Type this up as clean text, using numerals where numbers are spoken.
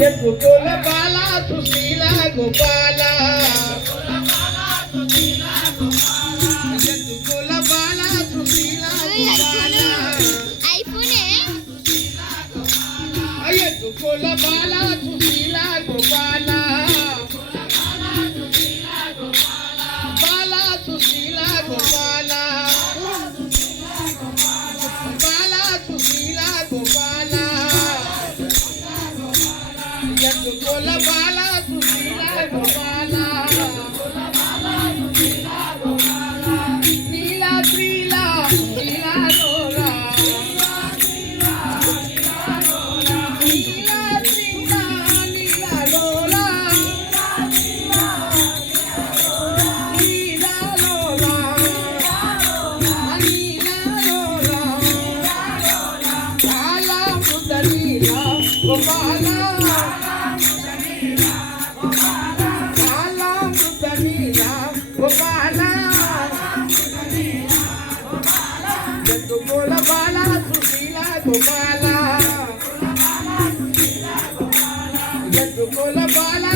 यदुकुल बाला सुशीला गोपाला यदुकुल बाला सुशीला गोपाला यदुकुल बाला सुशीला गोपाला बाला सुशीला गोपाला बाला सुशीला गोपाला यदुकुल बाला सुशीला गोपाला नीला श्रीला नीला लोला नीला श्रीला नीला लोला नीला लोला नीला लोला बाला मुदनीला गोपाला गोपाला यदुकुल बाला सुशीला गोपाला यदुकुल बाला